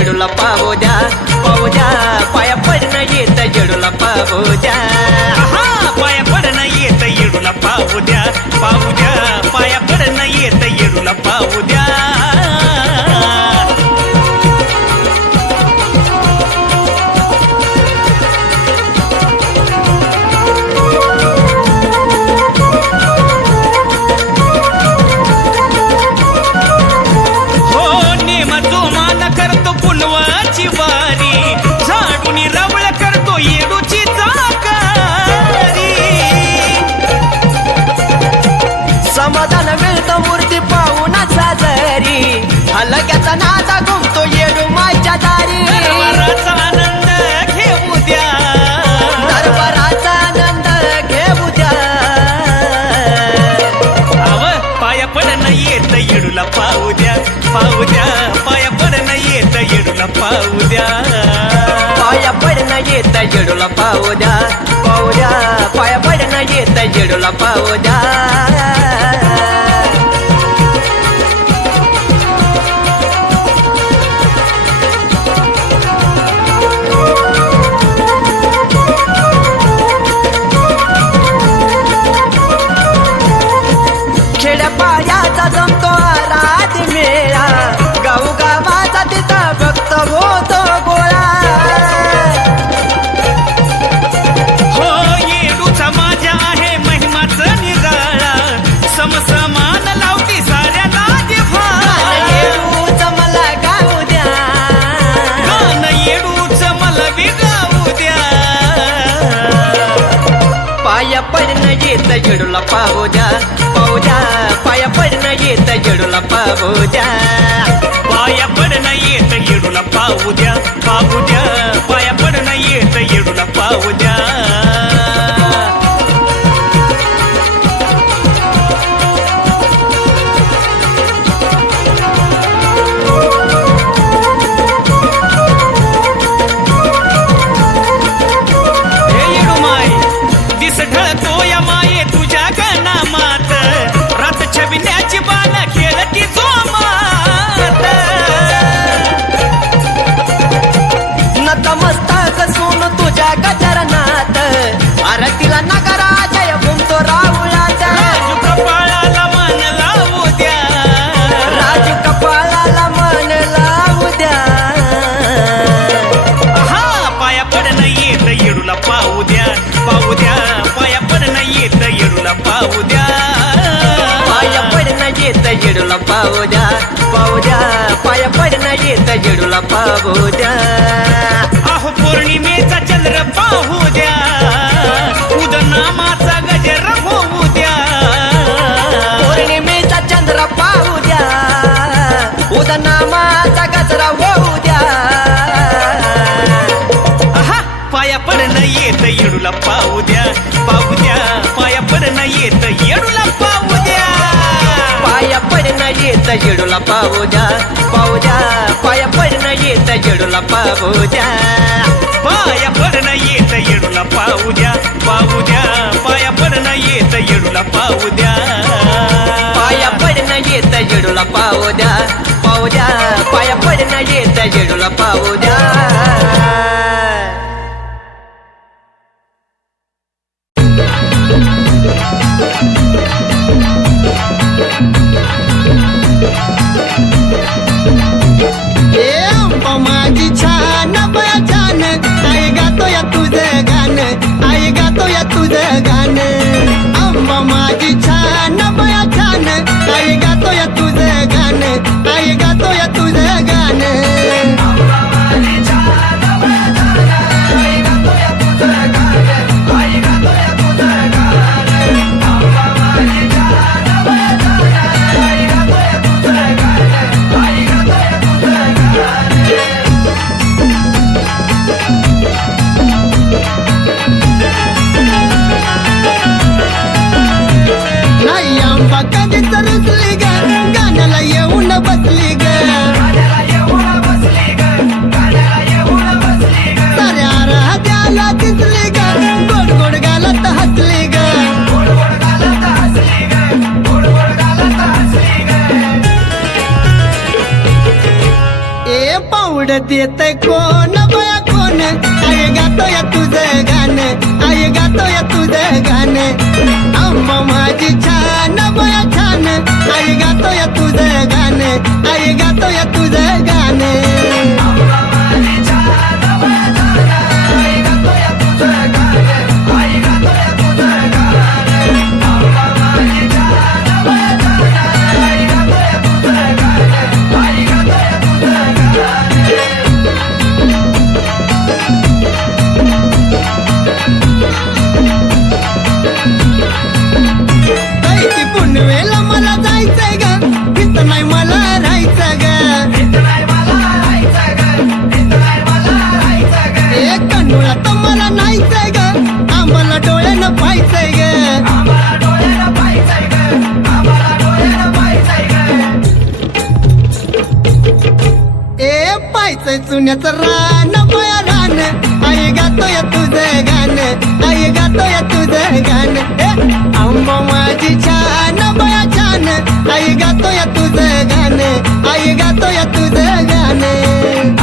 जेडूला पाहू द्या पाया पडणं येत जेडूला पाहू द्या पाया पडणं येत येडूला पाहू द्या पाया पडणं येत येडूला पाहू द्या वारी झाडून रवळ करतो येडूची चाकारी समाधान मिळतं मूर्ती पाहून साजरी हलक्याचा नादा घुमतो येडू माझ्या दारी दरबाराचा आनंद घेऊ द्या दरबाराचा आनंद घेऊ द्या पाया पडणं येत येडूला पाहू द्या पाया पडणं येत येडूला पाहू द्या पाया पडणं येत जेडूला पाहू द्या पाया पडणं येत जेडूला पाहू द्या खेड्यापाड्याचा जमतो रात मेळा गावाचा तिथं भक्त होतो गोळा हो येडूचा माझ्या आहे महिमाचं निराळा समसमान लावती साऱ्याला जिव्हाळा येडूचं मला गाऊ द्या गाणं येडूचं मला बी गाऊ द्या पाया पडणं येत जेडूला पाहू द्या पाया पडणं येत जेडूला पाहू द्या पाया पडणं येत येडूला पाहू द्या पाया पडणं येत येडूला पाहू द्या हे येडू माय दिस ढळतो या माये तुझ्या गणामात रात छबिन्याची बाण खेळती जोमात नतमस्तक सोन तुझ्या गजरनाथ आरतीला नगरा जय भूमतो राहुळात राजू कपाळाला मान लावू द्या राजू कपाळाला मन लावू द्या पाया पडणं येत येडूला पाहू द्या पाया पडणं येत येडूला पाहू द्या पाया पडणं येत जेडूला पाहू द्या पाया पडणं येत जेडूला पाहू द्या अहो पौर्णिमेचा चंद्र पाहू द्या उदनामाचा गजर होऊ द्या पौर्णिमेचा चंद्र पाहू द्या उदनामाचा गजरा होऊ द्या पाया पडणं येत येडूला पाहू द्या पाया पडणं येत येडूला पाहू द्या पाया पडणं येत जेडूला पाहू द्या पाया पडणं येत जेडूला पाहू द्या पाया पडणं येत येडूला पाहू द्या पाया पडणं येत येडूला पाहू द्या पाया पडणं येत जेडूला पाहू द्या पाया पडणं येत जेडूला पाहू द्या माझी छान बया छान आई गातो या तुझं गाणं आई गातो या तुझं गाणं आंबा माझी छान बया छान आई गातो या तुझं गाणं आई गातो या तुझं गाणं देतय कोण बया कोण आई गातोय तुझं गाणं आई गातोय तुझं गाणं आंबा माझी छान बया छान आई गातोय तुझं गाणं आई गातोय तुझं गाणं कैती पुनवेला मला जायचंय ग इथं नाही मला राहायचं ग एक कन्नुळा तर मला नाहीचंय ग आम्हाला डोळ्यानं पाहायचंय ग ए पाहायचंय चुन्याचं रान बया रान आई गातोय तुझं गाणं आई गातोय तुझं गाणं आंबा माझी छान बया छान आई गातोय तुझं गाणं आई गातोय तुझं गाणं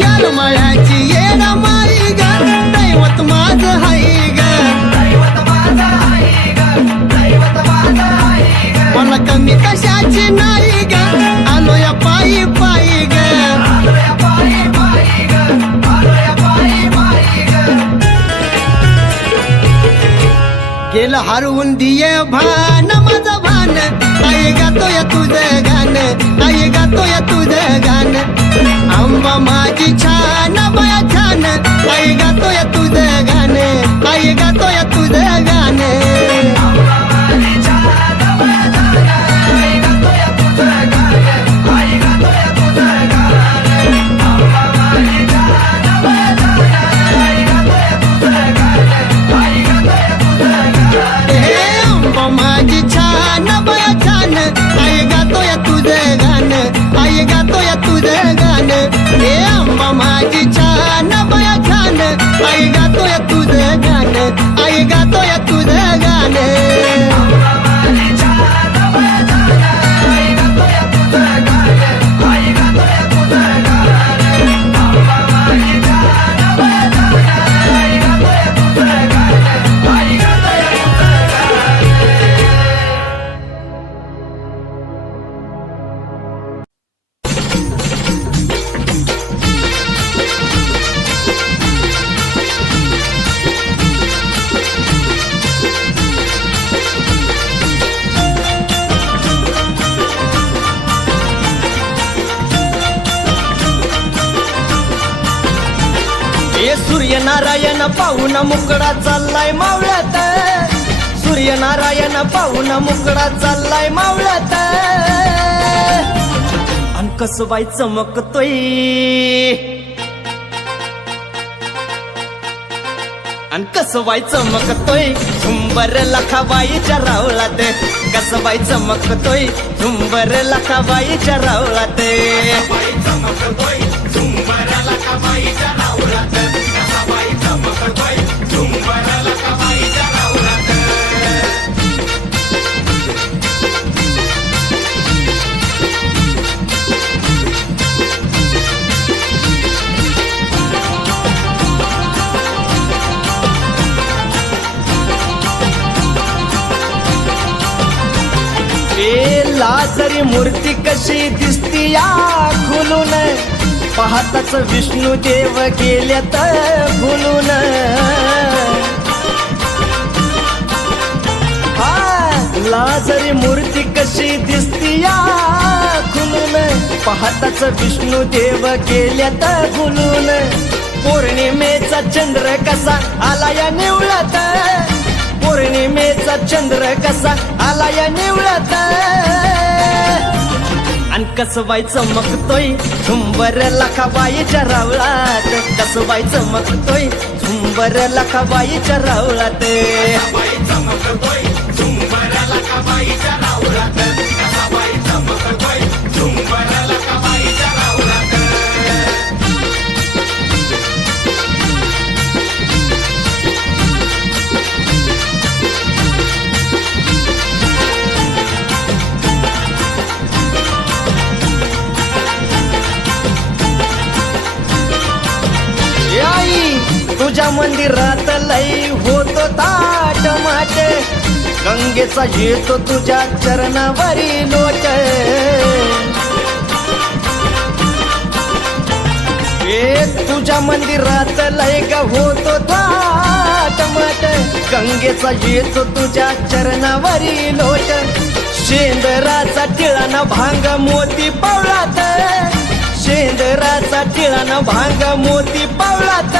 यार मळ्याची येड माई ग दैवत माझं हाय ग मला कमी कशाची नाही ग आलो या पायी पायी ग गेलं हरवून दिये भान माझं भान आई गातोय तुझं गाणं आई गातोय तुझं गाणं आंबा माझी छान बया छान आई गातोय तुझं गाणं आई गातोय तुझं गाणं माझी छान बया छान आई गातोय तुझं गाणं आई गातोय तुझं गाणं हे आंबा माझी छान बया छान आई गातोय तुझं गाणं आई गातोय तुझं गाणं सूर्यनारायण पाहून मुकडा चाललाय मावळ्यात सूर्यनारायण पाहून मुकडा चाललाय मावळ्यात अन कसबाई चमकतोय अन कसबाई चमकतोय झुंबर लखाबाईच्या रावळात कसबाई चमकतोय झुंबर लखाबाईच्या रावळात लाजरी मूर्ती कशी दिसती या खुलून पाहताच विष्णू देव गेल्यात भुलून लाजरी मूर्ती कशी दिसती या खुलून पाहताच विष्णू देव गेल्यात भुलून पौर्णिमेचा चंद्र कसा आला या निवळत पौर्णिमेचा चंद्र कसा आला या निवळत आणि कसबाई चमकतोय झुंबर लखाबाईच्या रावळात, कसबाई चमकतोय झुंबर लखाबाईच्या रावळात. तुझ्या मंदिरात लई होतो ताट माट, गंगेचा येतो तुझ्या चरणावरी लोट. तुझ्या मंदिरात लई ग होतो ताट माट, गंगेचा येतो तुझ्या चरणावरी लोट. शेंदराचा टिळाना भांग मोती पावळात, शेंदराचा टिळाना भांग मोती पावळात.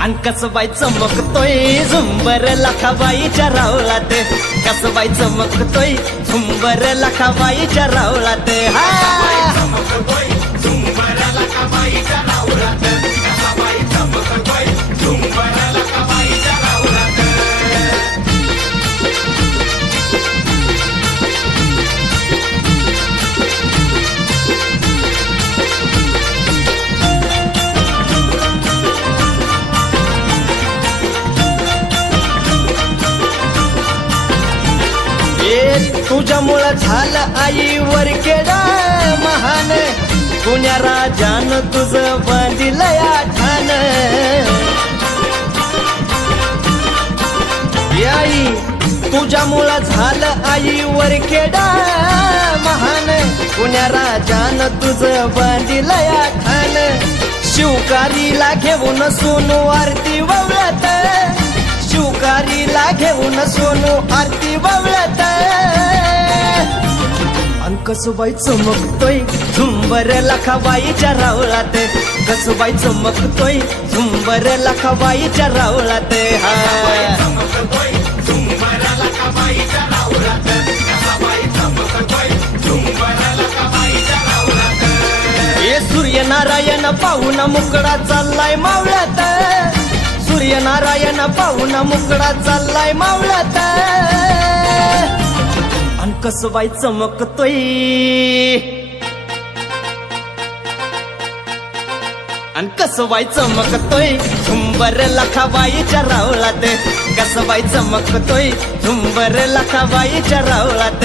आणि कसबाई चमकतोय झुंबर लखाबाईच्या रावळात, कसबाई चमकतोय झुंबर लखाबाईच्या रावळात. तुझ्यामुळं झालं आईवर केडा महान, पुण्या राजानं तुझं बांधिलंय ठाण. आई तुझ्यामुळं झालं आईवर केडा महान, पुण्या राजानं तुझं बांधिलंय ठाण. शिवकारीला घेऊन सोनू आरती ववळत, शिवकारीला घेऊन सोनू आरती ववळत. आणि कसबाई चमकतोय झुंबर लखाबाईच्या रावळात, कसबाई चमकतोय झुंबर लखाबाईच्या रावळात. सूर्यनारायण पाहून मुकडा चाललाय मावळ्यात, सूर्यनारायण पाहून मुकडा चाललाय मावळ्यात. आणि कसबाई चमकतोय, आणि कसबाई चमकतोय झुंबर लखाबाईच्या रावळात, कसबाई चमकतोय झुंबर लखाबाईच्या रावळात.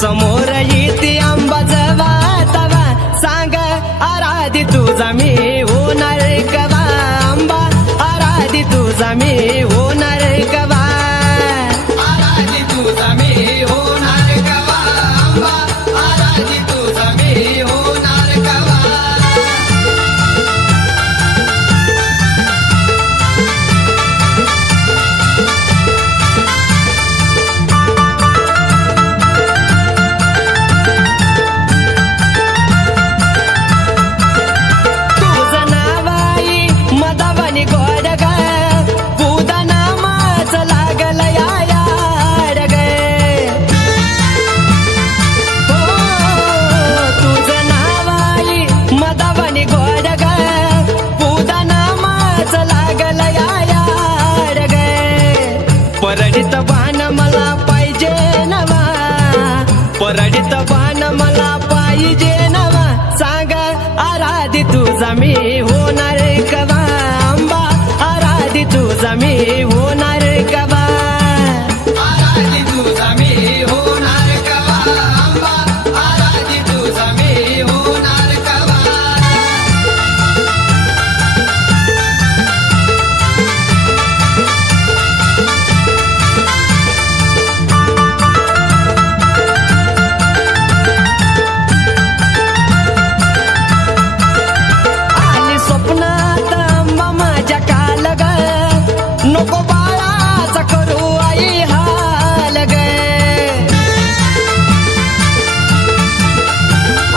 समोर येते आंबा जवा तवा, सांग आराधी तुझा मी होणार कवा, आंबा आराधी तुझा मी होणार कवा, आराधी तुझा मी होणार कवा, आंबा आराधी तुझा मी होणार कवा. गोड ग, तुझा मी होणार कवा आंबा आराधी तुझा मी होणार कवा आराधी तुझा मी होणार कवा आंबा आराधी तुझा मी होणार कवा आली स्वप्नात आंबा माझ्या काल ग नको बाळाचा करू आई हाल ग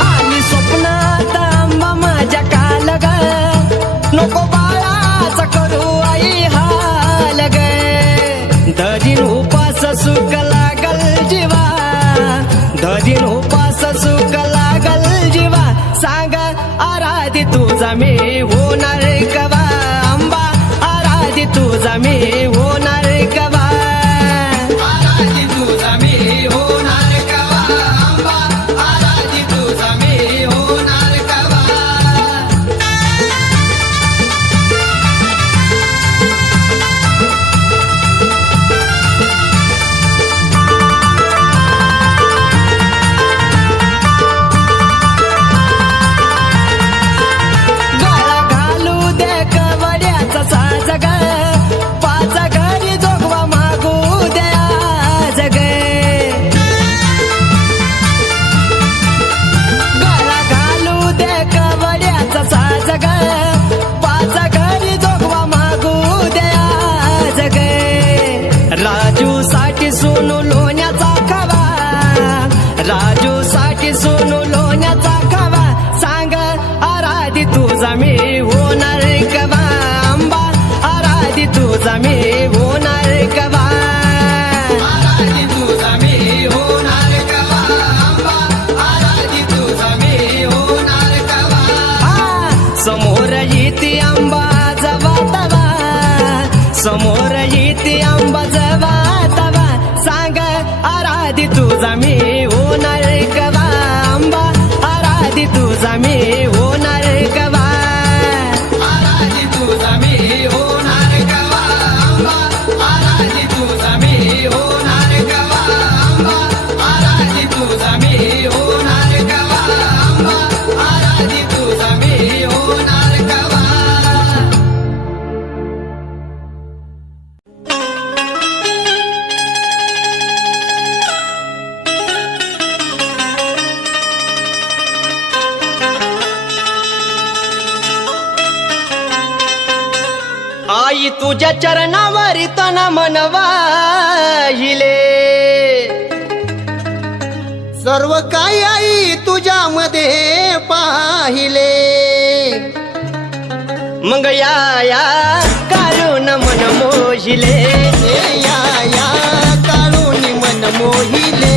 आली स्वप्नात आंबा माझ्या काल ग नको बाळाचा करू आई हाल ग ददिन उपास सुख लागल जीवा ददिन उपास सुख लागल जीवा सांग आराधी तुझा मी होणार कवा आंबा आराधी तुझा मी होणार कवा आराधी तुझा मी होणार कवा आंबा आराधी तुझा मी होणार कवा गळा घालू दे कवड्याचा साज ग पाच घरी जोगवा मागू दे आज ग गळा घालू दे कवड्याचा साज ग पाच घरी जोगवा मागू दे आज ग राजू साठी सोनू लोण्याचा खवा राजू साठी सोनू लोण्याचा खवा सांग आराधी तुझा मी होणार कवा आंबा आराधी तुझा मी होणार कवा आराधी तुझा मी होणार कवा आंबा आराधी तुझा मी होणार कवा समोर येते आंबा जवा तवा समोर येते आंबा जवा तवा सांग आराधी तुझा मी होणार कवा आंबा आराधी तुझा मी होणार कवा आराधी तुझा मी होणार कवा आंबा आराधी तुझा मी होणार कवा आंबा आराधी तुझा मी होणार कवा आंबा आराधी तुझा मी होणार कवा आई तुझ्या चरणावरी तन मनवा हिले सर्व काही आई तुझ्यामध्ये पाहिले मग या काढून मन मोहिले या काढून मन मोहिले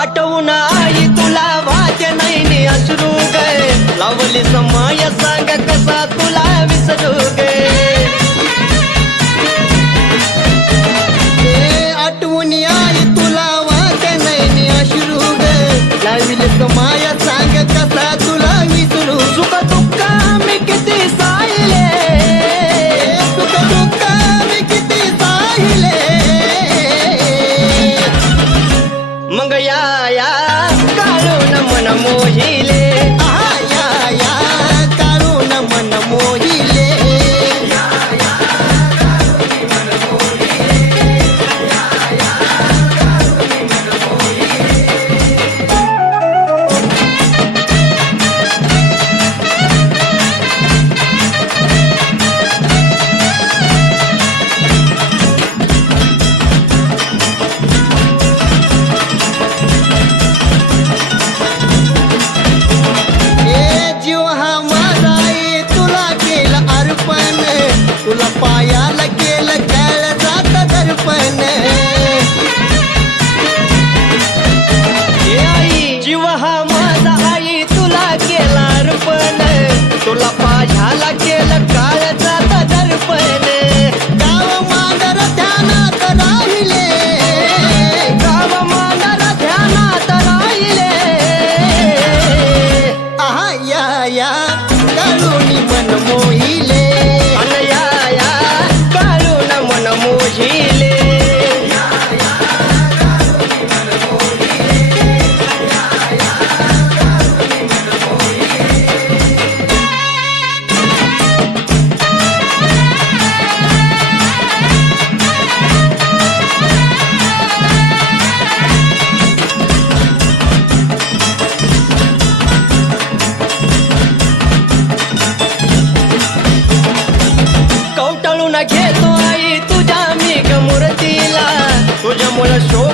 आठवून आई तुला वाद्य नाही अश्रू गे लावली समय सांग कसा तुला विसरू गे आठवून आई तुला वाट नाही अश्रू ग लाविल माया सांग कसा तुला विसरू सुख दुःख मी किती साहिले सुख दुःख मी किती साहिले मग या काढून मन मोहिले या काढून मन मोहिले जीव हा माझा तुला केला शो